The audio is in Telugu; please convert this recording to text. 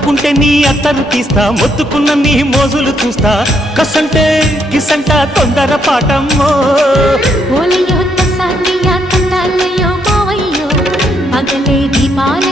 మొత్తుకుంటే నీ అత్తరు తీస్తా, మొత్తుకున్న నీ మోజులు చూస్తా. కసంటే గిసంట తొందర పాటమ్మో. ఓలయ్యో తసానియా తండాలయ్యో మావయ్యో పగలే దీపాల